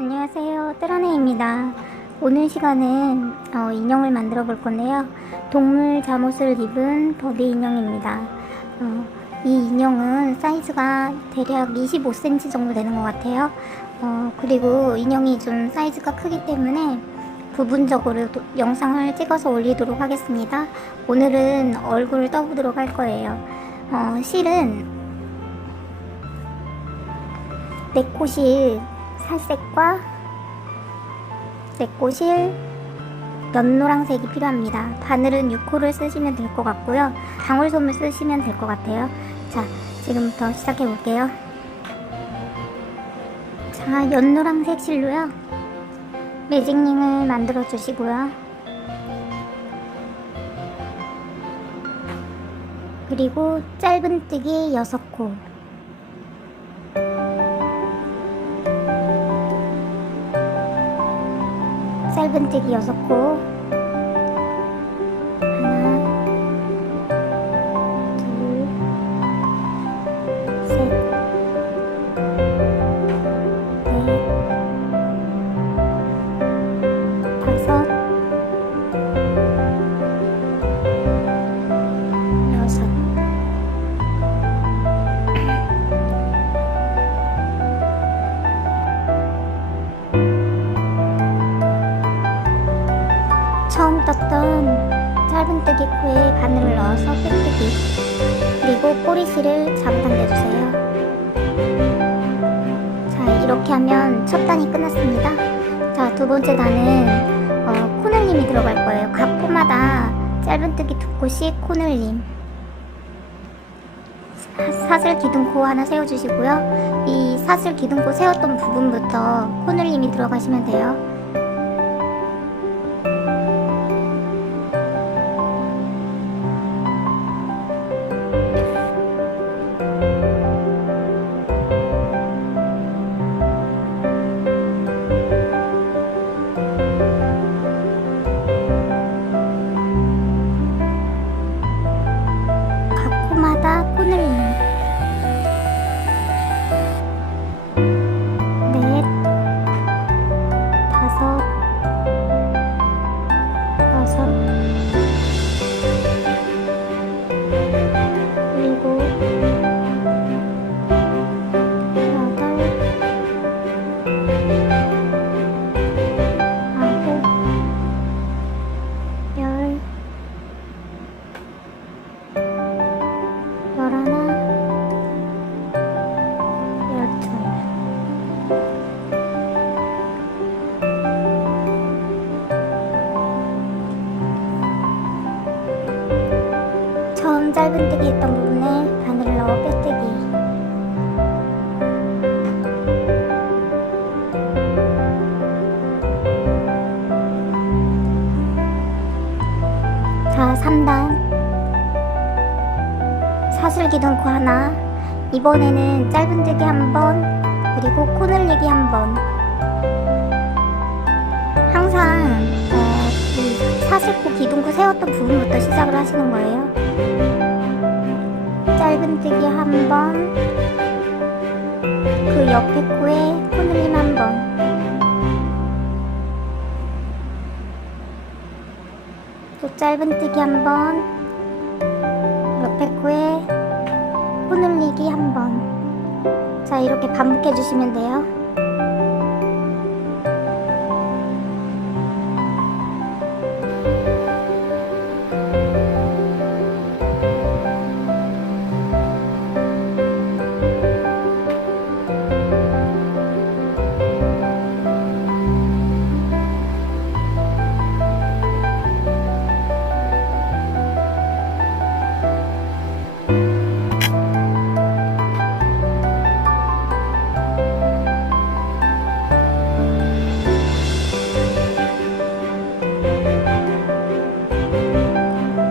안녕하세요, 뜨라네입니다. 오늘 시간은 인형을 만들어 볼 건데요. 동물 잠옷을 입은 버비 인형입니다. 이 인형은 사이즈가 대략 25cm 정도 되는 것 같아요. 그리고 인형이 좀 사이즈가 크기 때문에 부분적으로 영상을 찍어서 올리도록 하겠습니다. 오늘은 얼굴을 떠보도록 할 거예요. 실은 네코실 살색과 네코실 연노랑색이 필요합니다. 바늘은 6호를 쓰시면 될 것 같고요. 방울솜을 쓰시면 될 것 같아요. 자, 지금부터 시작해 볼게요. 자, 연노랑색 실로요, 매직링을 만들어 주시고요. 그리고 짧은뜨기 6코, 짧은뜨기 6코, 하나, 둘, 셋, 넷, 다섯, 여섯. 처음 떴던 짧은뜨기 코에 바늘을 넣어서 빼뜨기, 그리고 꼬리실을 잡아당겨주세요. 자, 이렇게 하면 첫 단이 끝났습니다. 자, 두 번째 단은 코늘림이 들어갈 거예요. 각 코마다 짧은뜨기 2코씩 코늘림, 사슬 기둥코 하나 세워주시고요. 이 사슬 기둥코 세웠던 부분부터 코늘림이 들어가시면 돼요. 마다 코늘림, 넷, 다섯, 여섯, 일곱, 여덟, 아홉, 열, 열하나, 열둘. 처음 짧은뜨기 했던 부분에 바늘을 넣어 빼뜨기. 자, 3단 사슬 기둥코 하나, 이번에는 짧은뜨기 한 번, 그리고 코늘리기 한 번. 항상 이 사슬코 기둥코 세웠던 부분부터 시작을 하시는 거예요. 짧은뜨기 한 번, 그 옆에 코에 코늘림 한 번, 또 짧은뜨기 한 번, 옆에 코에 코늘리기 한 번. 자, 이렇게 반복해 주시면 돼요.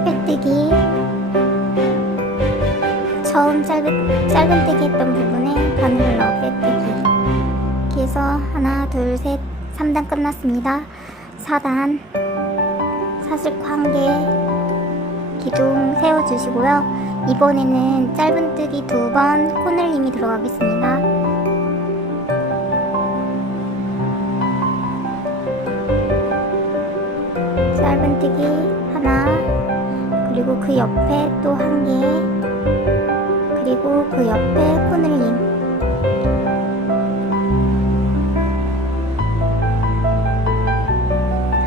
빼뜨기, 처음 짧은뜨기 했던 부분에 바늘을 넣어 빼뜨기. 이렇게 해서 하나, 둘, 셋, 3단 끝났습니다. 4단 사슬코 1개 기둥 세워주시고요. 이번에는 짧은뜨기 2번 코늘림이 들어가겠습니다. 짧은뜨기 하나, 그리고 그 옆에 또 한 개, 그리고 그 옆에 코늘림.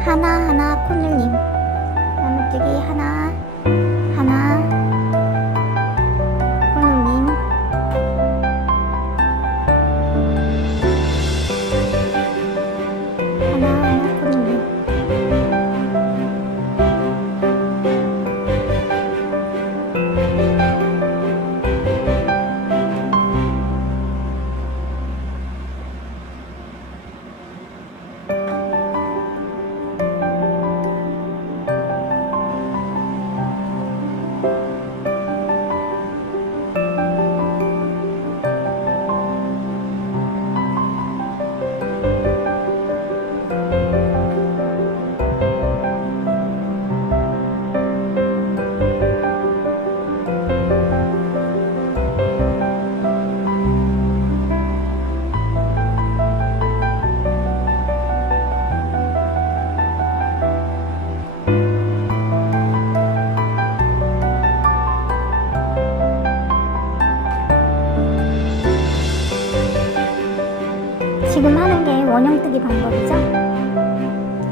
하나하나 코늘림. 짧은뜨기 하나, 하나, 코늘림. 하나하나 코늘림. 지금 하는 게 원형뜨기 방법이죠. 자,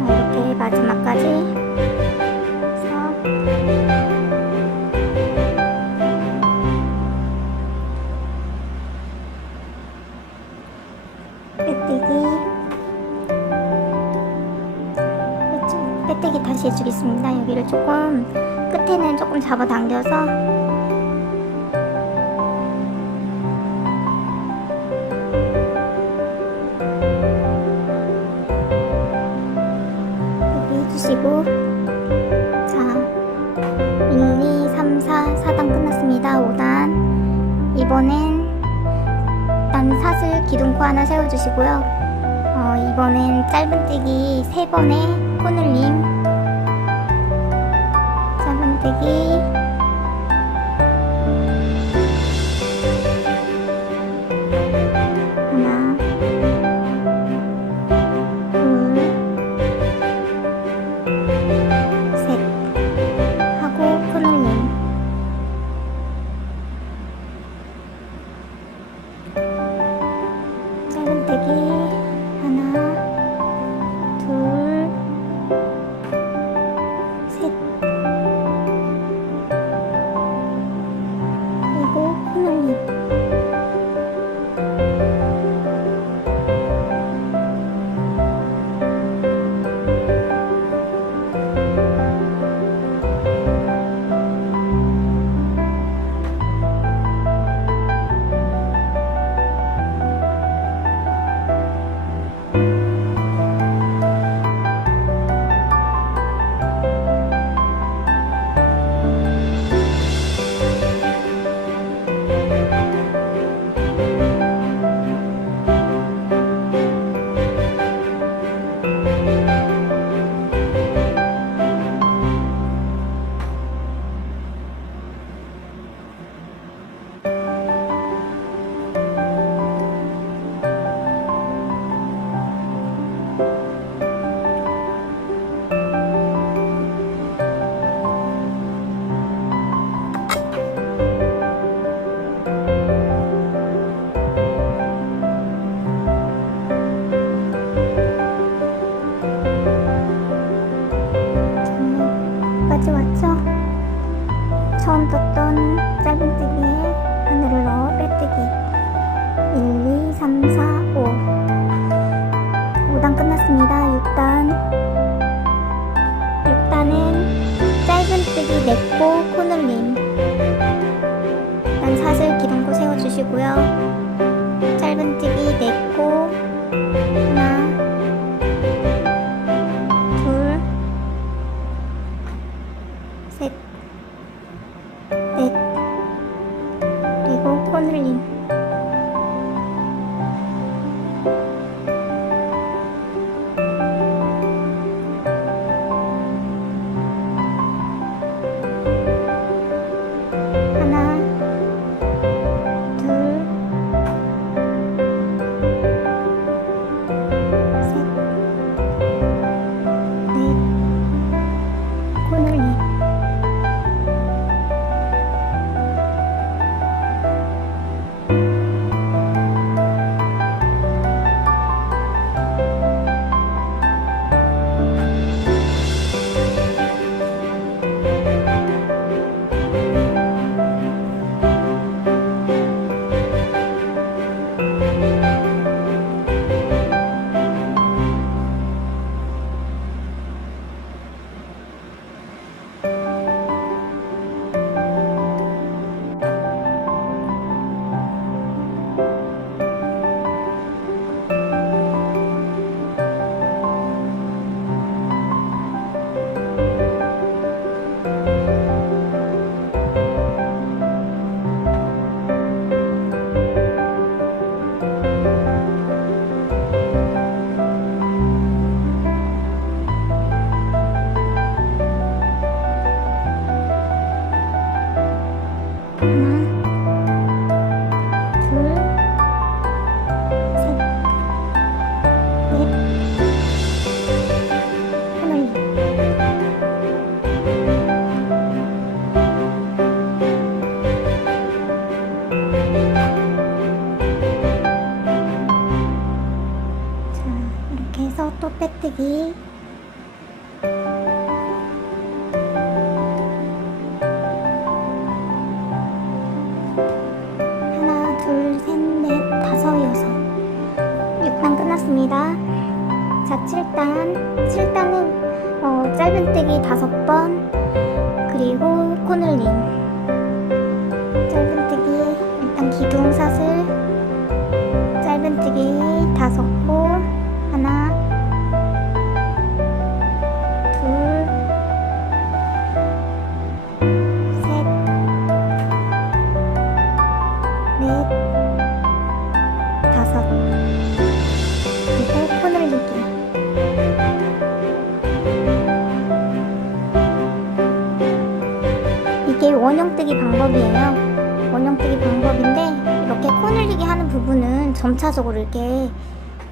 이렇게 마지막까지 해서 빼뜨기 다시 해주겠습니다. 여기를 조금 끝에는 조금 잡아당겨서 해주시고, 자 1, 2, 3, 4, 4단 끝났습니다. 5단. 이번엔 일단 사슬 기둥코 하나 세워주시고요. 이번엔 짧은뜨기 3번에 코늘림, 짧은뜨기 하나, 짧은뜨기 하나, 둘, 셋, 그리고 코늘림. 여기까지 왔죠? 처음 떴던 짧은뜨기에 바늘을 넣어 빼뜨기 1, 2, 3, 4, 5 5단 끝났습니다. 6단은 짧은뜨기 4코 코늘림. 일단 사슬 기둥코 세워주시고요. 짧은뜨기 4코 하나, 셋, 넷, 그리고 코늘림. 하나, 둘, 해서 또 빼뜨기. 하나, 둘, 셋, 넷, 다섯, 여섯. 6단 끝났습니다. 자, 7단. 7단은 짧은뜨기 5번, 그리고 코늘림. 짧은뜨기, 일단 기둥사슬, 짧은뜨기 5코, 하나, 둘, 셋, 넷, 다섯. 그리고 코늘리기. 이게 원형뜨기 방법이에요. 원형뜨기 방법인데, 이렇게 코늘리기 하는 부분은 점차적으로 이렇게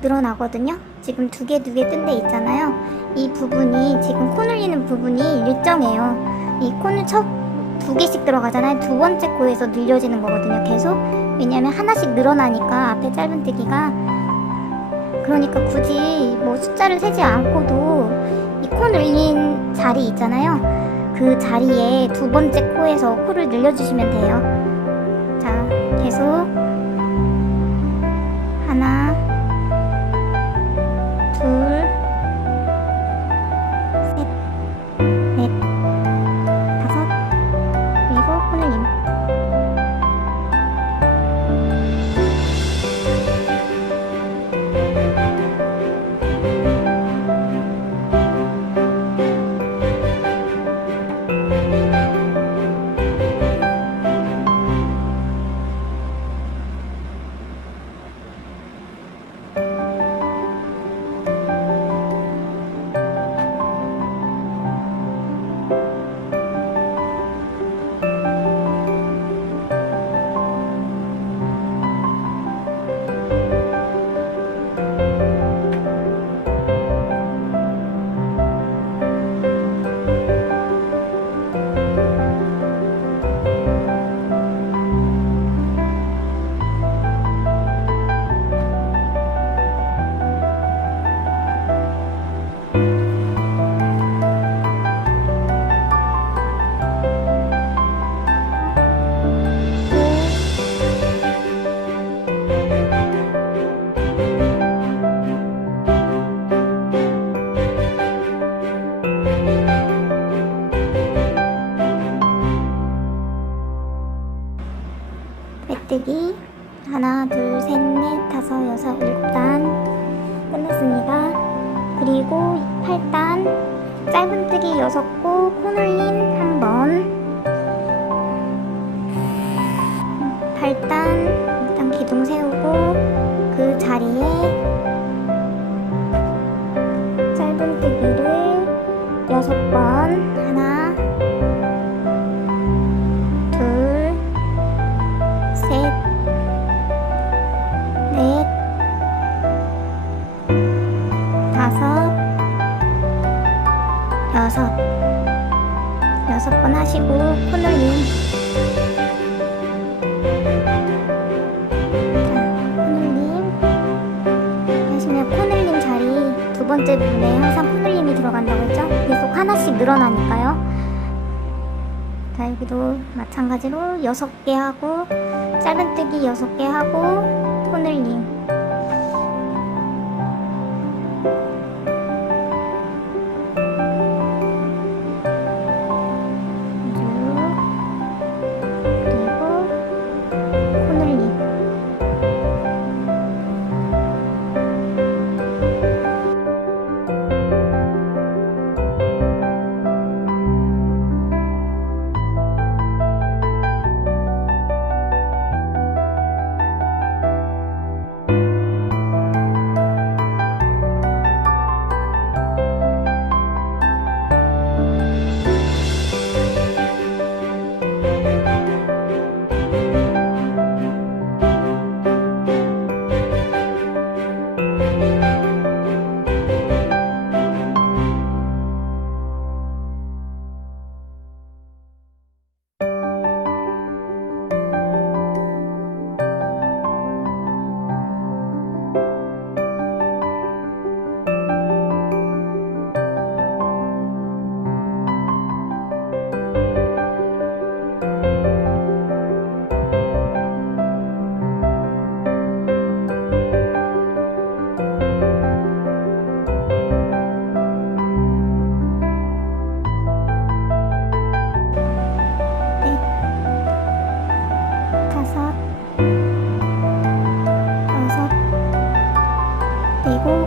늘어나거든요. 지금 두 개 뜬 데 있잖아요. 이 부분이, 지금 코늘리는 부분이 일정해요. 이 코는 첫 2개씩 들어가잖아요. 두 번째 코에서 늘려지는 거거든요, 계속. 왜냐면 하나씩 늘어나니까, 앞에 짧은뜨기가. 그러니까 굳이 뭐 숫자를 세지 않고도 이 코 늘린 자리 있잖아요. 그 자리에 두 번째 코에서 코를 늘려주시면 돼요. 자, 계속 하나, 둘, 셋, 넷, 다섯, 그리고 코늘림. 빼뜨기 하나, 둘, 셋, 넷, 다섯, 여섯, 7단 끝났습니다. 그리고 8단 짧은뜨기 6코, 코늘림 1번. 8단 일단 기둥 세우고 그 자리에 짧은뜨기를 6번. 하나, 둘, 셋, 넷, 다섯, 여섯 번 하시고 코늘림. 자, 코늘림 하시면 코늘림 자리 두 번째 부분에 항상 코늘림이 들어간다고 했죠? 계속 하나씩 늘어나니까요. 자, 여기도 마찬가지로 6개 하고 짧은뜨기 6개 하고 코늘림.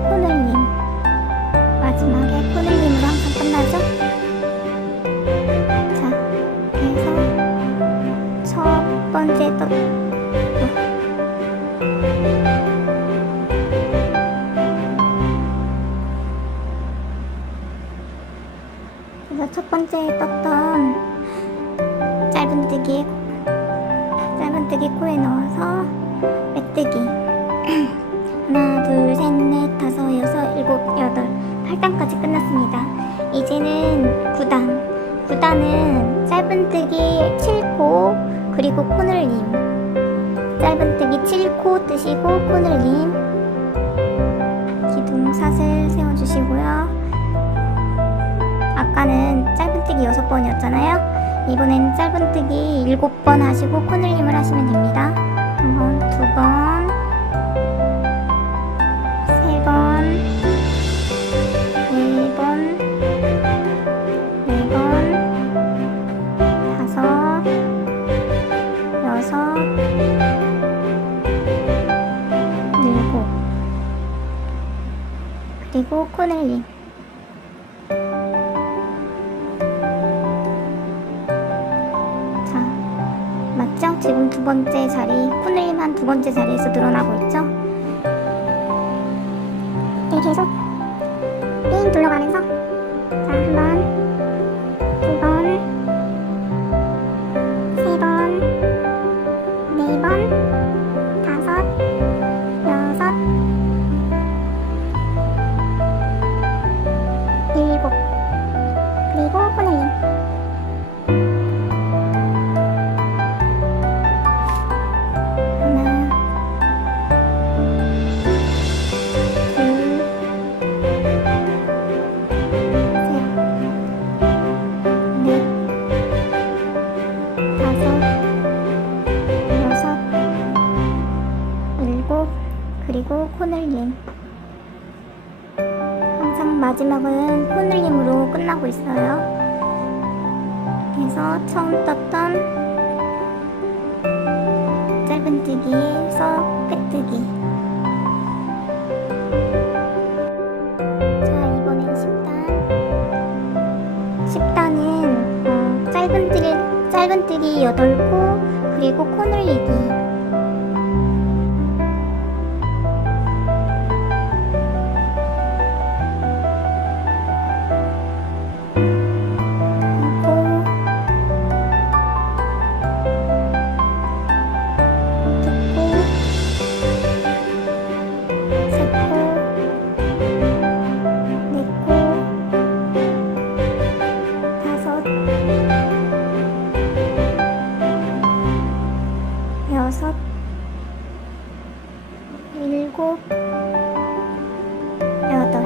코늘림. 마지막에 코늘림으로 항상 끝나죠? 자, 그래서 첫 번째 그래서 첫 번째 떴던 짧은뜨기 코에 넣어서 메뜨기 하나, 둘, 셋, 넷, 다섯, 여섯, 일곱, 여덟, 8단까지 끝났습니다. 이제는 9단은 짧은뜨기 7코 그리고 코늘림. 짧은뜨기 7코 뜨시고 코늘림. 기둥사슬 세워주시고요. 아까는 짧은뜨기 6번이었잖아요. 이번엔 짧은뜨기 7번 하시고 코늘림을 하시면 됩니다. 1번, 2번, 3번, 4번, 4번, 5, 6, 7 그리고 코늘림. 맞죠? 지금 두 번째 자리, 코늘림 한 두 번째 자리에서 늘어나고 있죠? 네, 계속 삥 둘러가면서 자, 한 번, 두 번, 세 번, 네 번, 다섯, 여섯, 일곱 그리고 코늘림. 그리고 코늘림. 항상 마지막은 코늘림으로 끝나고 있어요. 그래서 처음 떴던 짧은뜨기에서 빼뜨기. 자, 이번엔 10단. 10단은 짧은뜨기 8코 그리고 코늘리기. 여섯, 일곱, 여덟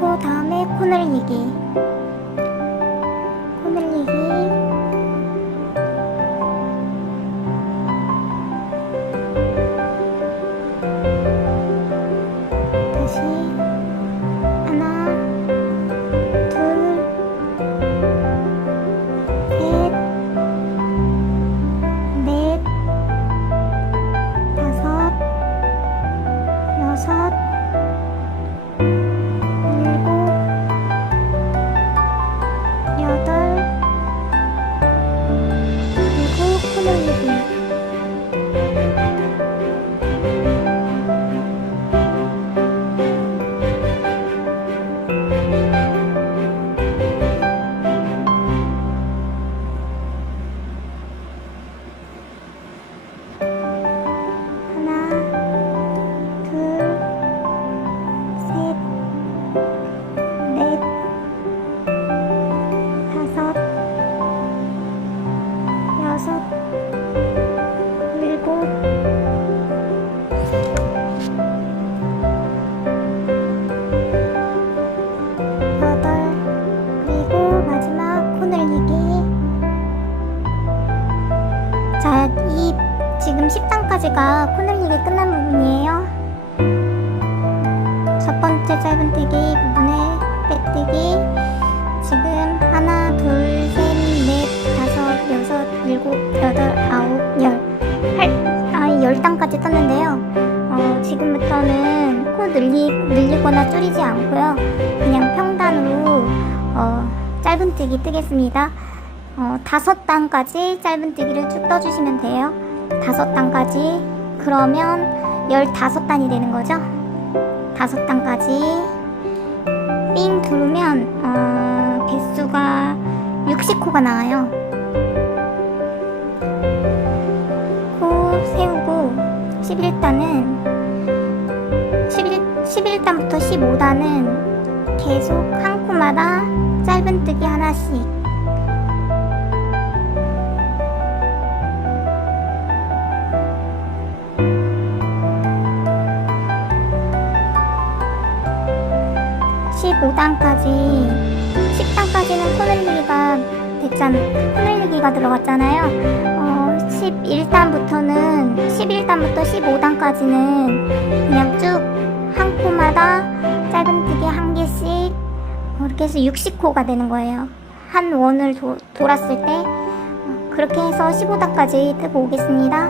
코 다음에 코늘리기. 다시 하나, 둘, 셋, 넷, 다섯, 여섯, 일곱, 여덟, 그리고 코늘리기. 자, 지금 10단까지가 코늘리기 끝난 부분이에요. 첫 번째 짧은뜨기 부분에 빼뜨기. 지금 하나, 둘, 셋, 넷, 다섯, 여섯, 일곱, 여덟, 아홉, 열. 10단까지 떴는데요. 지금부터는 코 늘리거나 줄이지 않고요. 그냥 평단으로 짧은뜨기 뜨겠습니다. 5단까지 짧은뜨기를 쭉 떠주시면 돼요. 5단까지. 그러면 15단이 되는 거죠. 5단까지 삥 두르면 개수가 60코가 나와요. 코 세우고 11단부터 15단은 계속 한 코마다 짧은뜨기 하나씩. (10단까지는) 코늘리기가 들어갔잖아요. 11단부터 15단까지는 그냥 쭉 한 코마다 짧은뜨기 한 개씩 이렇게 해서 60코가 되는 거예요. 한 원을 돌았을 때. 그렇게 해서 15단까지 뜨고 오겠습니다.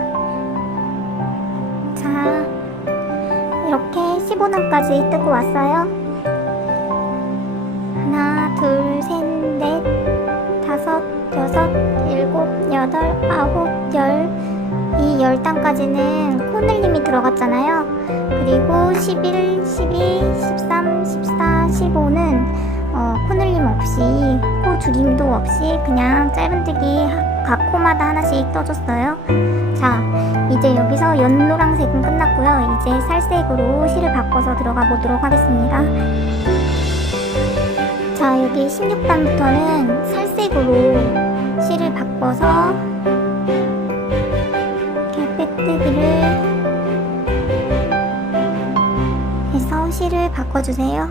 자, 이렇게 15단까지 뜨고 왔어요. 하나, 둘, 셋, 넷, 다섯, 여섯, 일곱, 여덟, 아홉, 열. 이 10단까지는 코늘림이 들어갔잖아요. 그리고 11, 12, 13, 14, 15는 코늘림 없이, 코 죽임도 없이 그냥 짧은뜨기 각 코마다 하나씩 떠줬어요. 자, 이제 여기서 연노랑색은 끝났고요. 이제 살색으로 실을 바꿔서 들어가 보도록 하겠습니다. 자, 여기 16단부터는 살색으로 실을 바꿔서 이렇게 빼뜨기를 해서 실을 바꿔주세요.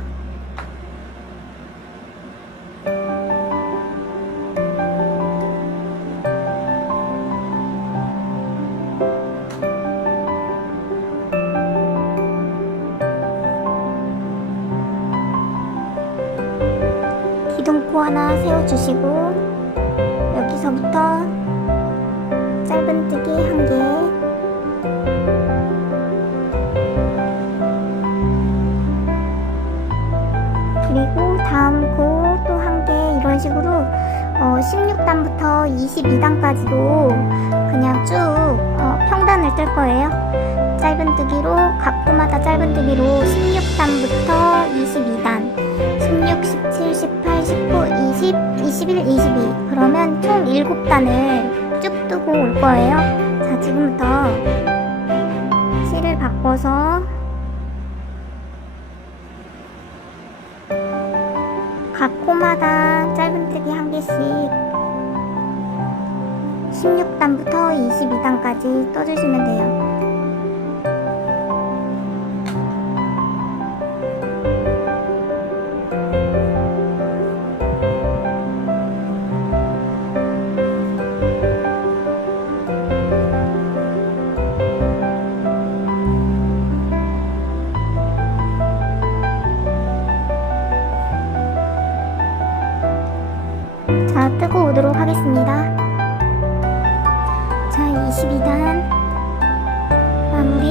기둥코 하나 세워주시고 여기서부터 짧은뜨기 한 개, 그리고 다음 코 또 한 개, 이런 식으로 16단부터 22단까지도 그냥 쭉 평단을 뜰 거예요. 짧은뜨기로 각 코마다 짧은뜨기로 16단부터 22단, 16, 17, 18, 19, 20, 21, 22. 그러면 총 7단을 쭉 뜨고 올 거예요. 자, 지금부터 실을 바꿔서 각 코마다 짧은뜨기 한 개씩 16단부터 22단까지 떠주시면 돼요. 자, 뜨고 오도록 하겠습니다. 자, 22단 마무리.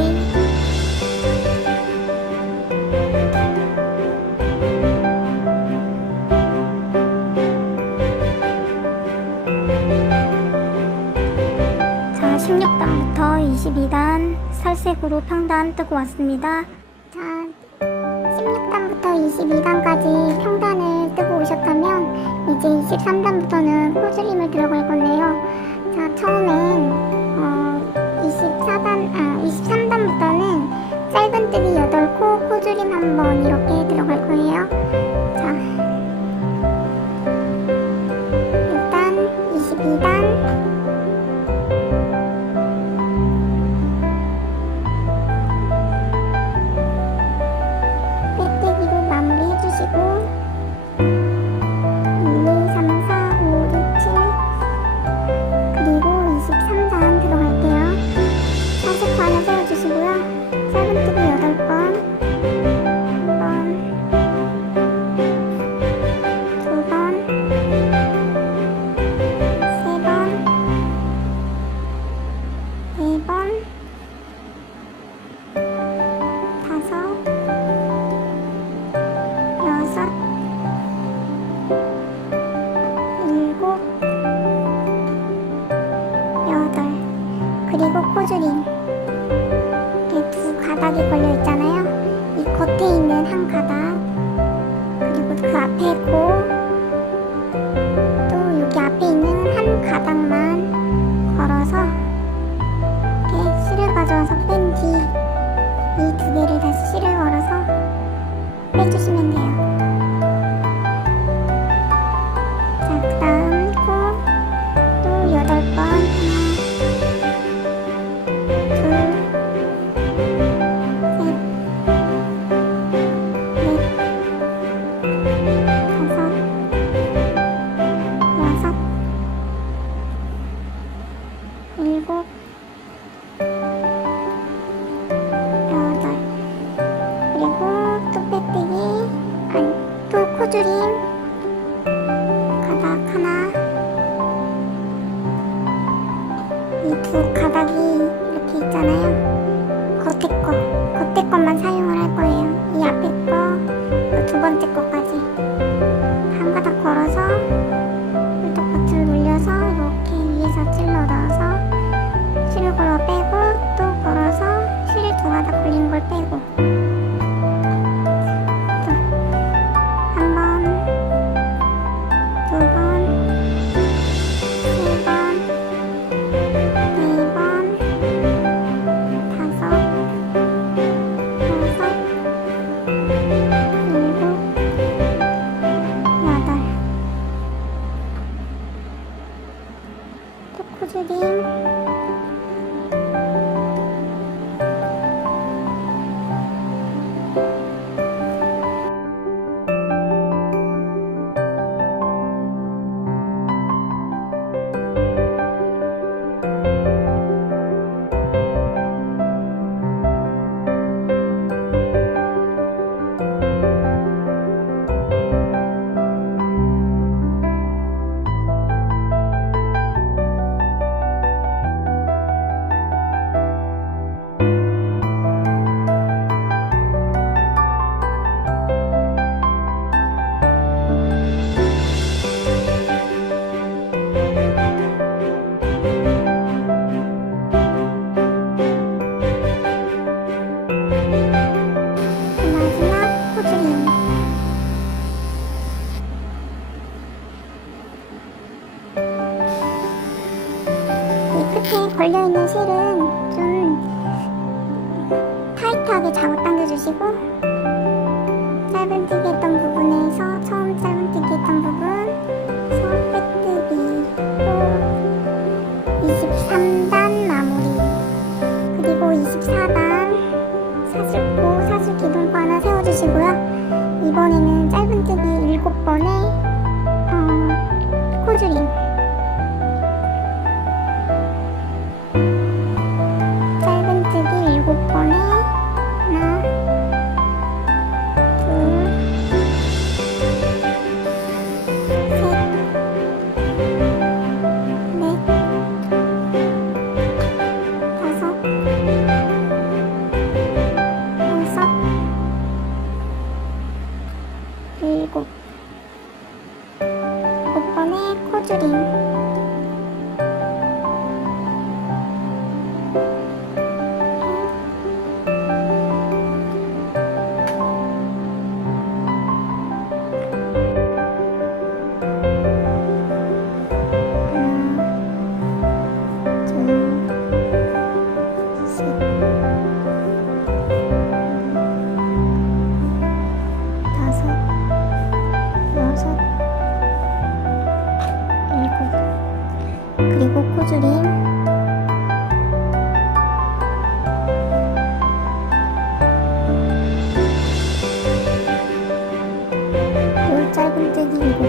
자, 16단부터 22단 살색으로 평단 뜨고 왔습니다. 자, 16단부터 22단까지 평단을 뜨고 오셨다면 이제 23단부터는 코줄임을 들어갈 건데요. 자, 처음엔 23단부터는 짧은뜨기 8코, 코줄임 한 번 이렇게 들어갈 거예요. 자, 일단 22단 빼뜨기로 마무리 해주시고 1, 2, 3, 4, 5, 6, 7 그리고 23단 들어갈게요. 살색 하나 세워주시고요. 짧은뜨기 8번, 1번, 겉에 있는 한 가닥, 그리고 그 앞에 고, 또 여기 앞에 있는 한 가닥만 걸어서 이렇게 실을 가져와서 뺀 뒤 이 두 개를 다시 실을 걸어서 빼주시면 돼요. 자, 그 다음 코 또 8번, 하나, 둘, 셋, 넷, 다섯, 여섯, 일곱, 여덟. 그리고 또 빼뜨기, 아니, 또 코줄임 가닥 하나. 이 두 가닥이 이렇게 있잖아요. 겉에 것만 사용을 할 거예요. 이 앞에 거, 두 번째 거까지 한 가닥 걸어서 물떡 버튼을 눌려서 이렇게 위에서 찔러 넣어서 실을 걸어 빼고, 또 걸어서 실을 두 가닥 걸린 걸 빼고, 또 한 번, 두 번, 세 번, 네 번, 다섯, 여섯, 일곱, 여덟. 또 코줄임 마지막 코줄임. 이 끝에 걸려있는 실은 좀 타이트하게 잡아당겨주시고, 짧은뜨기 했던 부분에서 처음 짧은뜨기 했던 부분에서 빼뜨기, 또 23단 마무리, 그리고 24단 사슬코, 사슬 기둥코 하나 세워주시고요. 이번에는 짧은뜨기 7번에 코줄임, 짧은뜨기 7번에 하나, 둘, 셋, 넷, 다섯, 여섯, 일곱. 7번에 코줄임. 그리고 코줄임, 요 짧은뜨기 7코,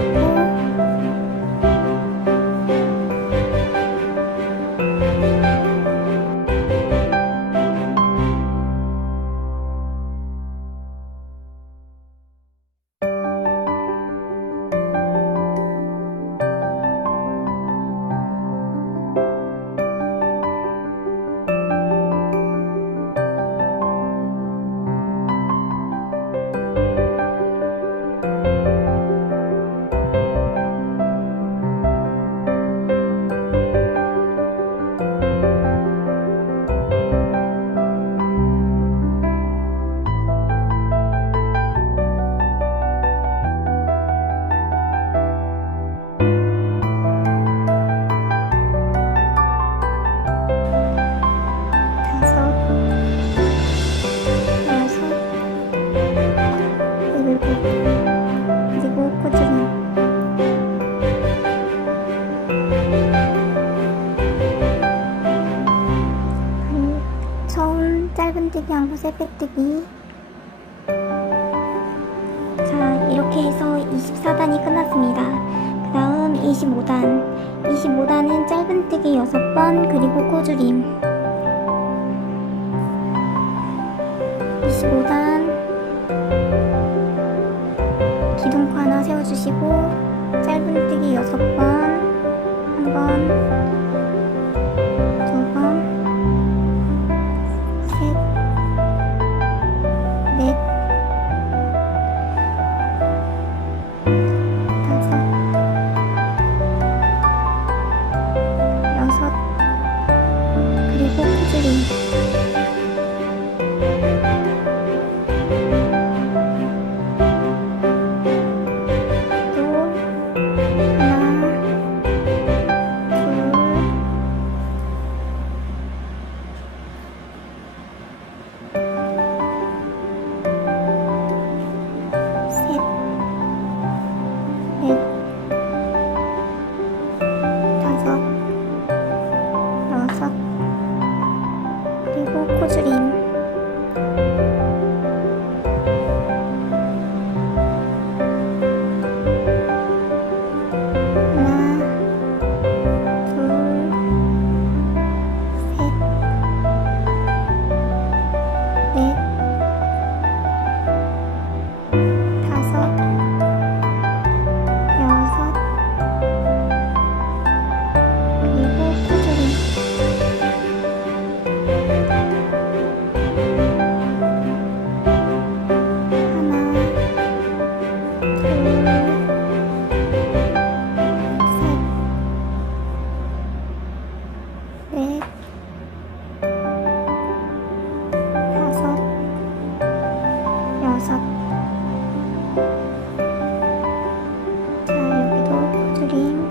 이렇게 해서 24단이 끝났습니다. 그 다음 25단. 25단은 짧은뜨기 6번 그리고 꼬줄임. 25단 기둥코 하나 세워주시고 짧은뜨기 6번, 1번, 2번, 셋, 넷, 다섯, 여섯, 그리고 꼬줄임. 그리고 꼬줄임. 하나, 둘, 셋, 넷, 다섯, 여섯, 그리고 꼬줄임. 넷, 다섯, 여섯. 자, 여기도 꼬줄임.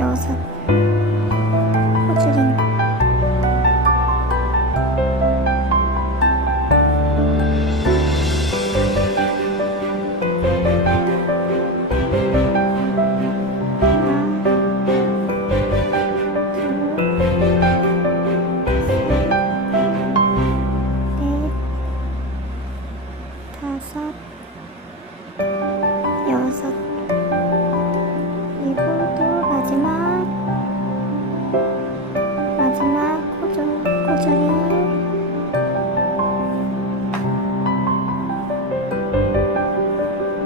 여섯, 꼬줄임. 다섯, 여섯. 그리고 또 마지막 꼬줄임.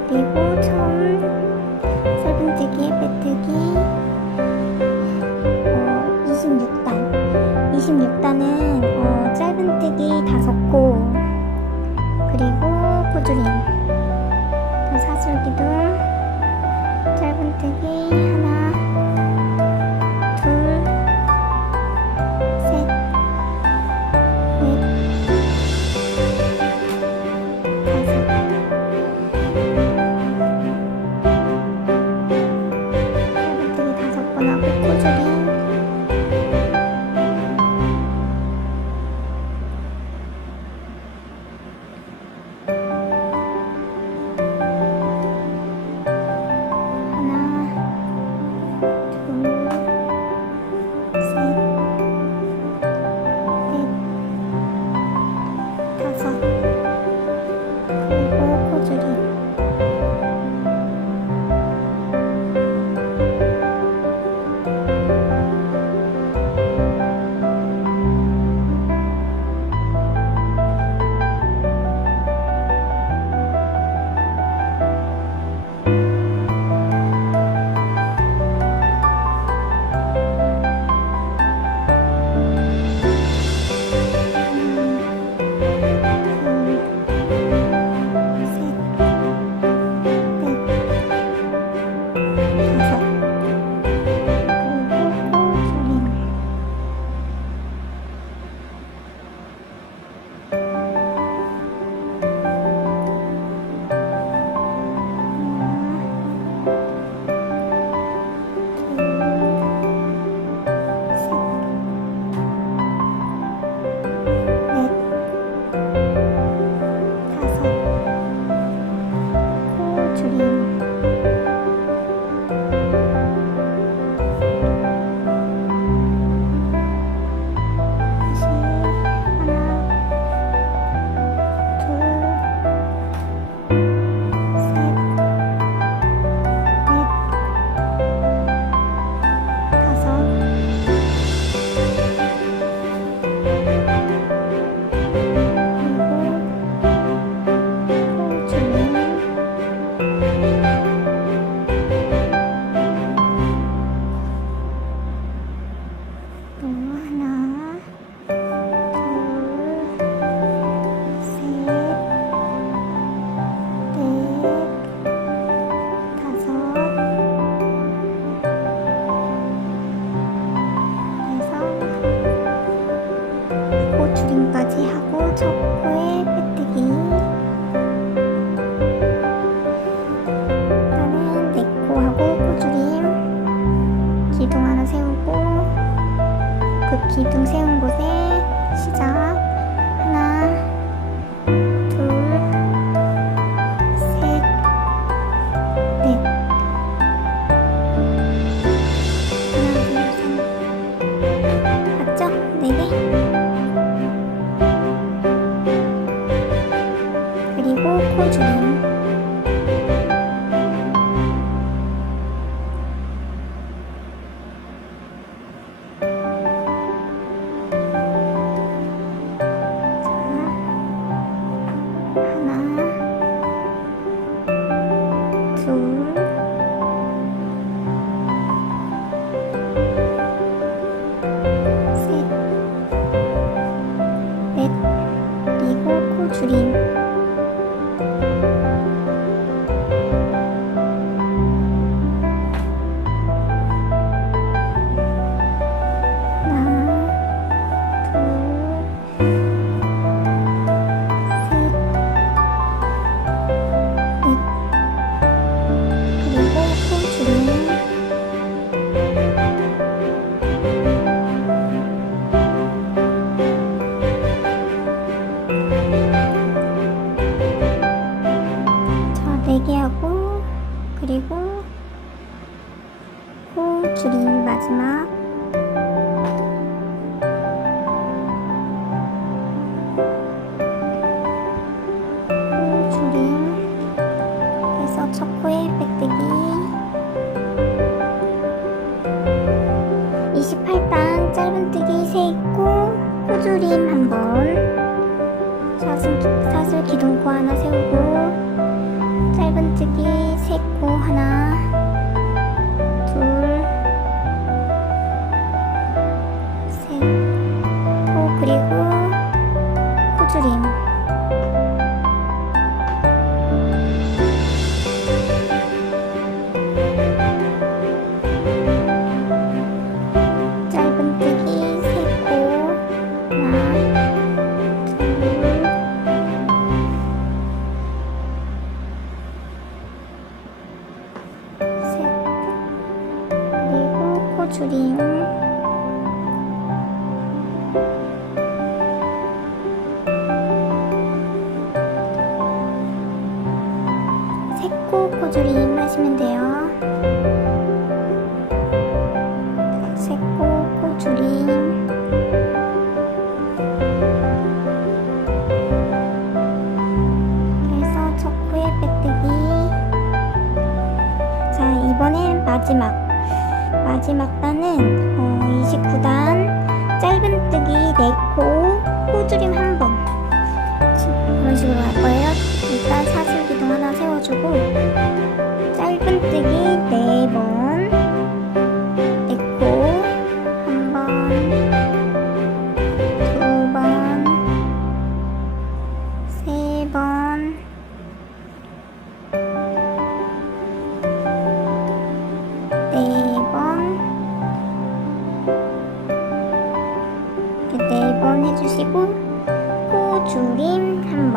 그리고 처음 짧은뜨기 빼뜨기 26단. 26단은 짧은뜨기 5코 그리고 꼬줄임. 사슬기둥 짧은뜨기 하나, 둘, 셋, 넷, 다섯. 짧은뜨기 5번 하고 꼬줄임. 하나, 또 하나, 둘, 셋, 넷, 다섯, 여섯, 코 줄임까지 하고 첫 코에 빼뜨기. 일단은 내 코하고 코 줄임 기둥 하나 세우고 그 기둥 세운 곳에 시작. 하나, 둘, 셋, 넷. 하나, 둘, 셋. 맞죠? 네 개. 그리고 코 줄임. 그리고 코 줄임. 네 개 하고 그리고 코 줄임 마지막. 코 줄임 해서 첫 코에 빼뜨기. 28단 짧은뜨기 3코, 코 줄임 한번. 사슬 기둥코 하나 세우고 짧은뜨기 3코 하나, 둘, 셋, 코 그리고 코 줄임. 짧은뜨기 3코 하나, 줄임. 세코 코줄임 하시면 돼요. 세코 코줄임. 그래서 첫 코에 빼뜨기. 자, 이번엔 마지막 단은 29단 짧은뜨기 4코, 코줄임 1번. 그런 식으로 할 거예요. 일단 사슬 기둥 하나 세워주고 짧은뜨기 4번, 4코 1번, 2번, 3번, 4번 해주시고 코 줄임 1번,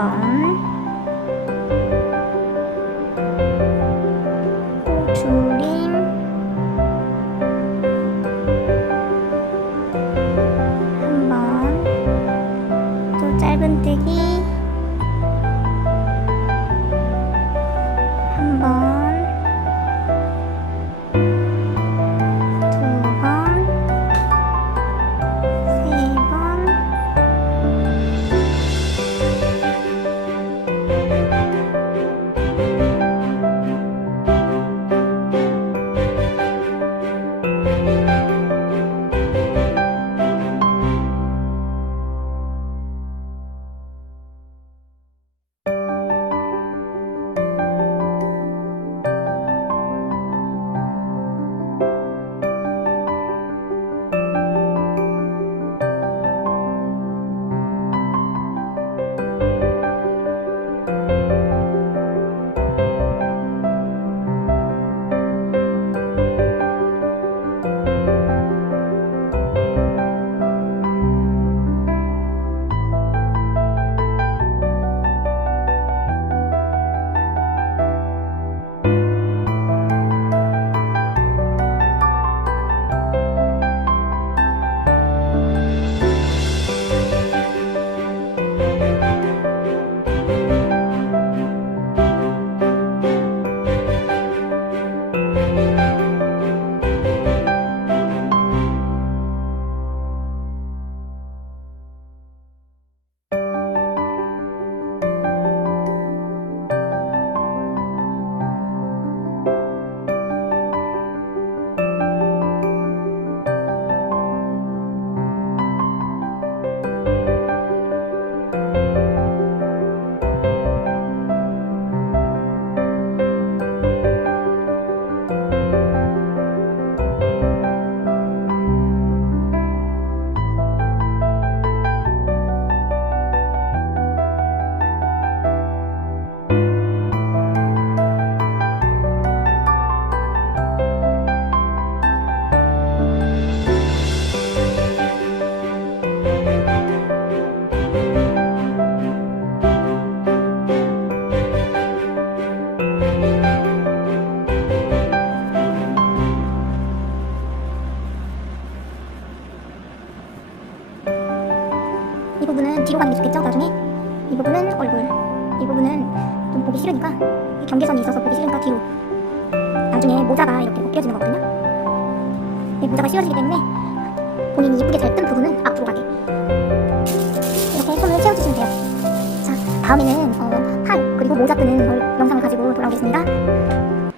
코 줄임 1번, 또 짧은뜨기 1번, 2번, 3번, 이 부분은 얼굴, 이 부분은 좀 보기 싫으니까 이 경계선이 있어서 보기 싫으니까 뒤로. 나중에 모자가 이렇게 벗겨지는 거거든요. 이 모자가 씌워지기 때문에 본인이 이쁘게 잘 뜬 부분은 앞으로 가게 이렇게 손을 채워주시면 돼요. 자, 다음에는 팔 그리고 모자 뜨는 영상을 가지고 돌아오겠습니다.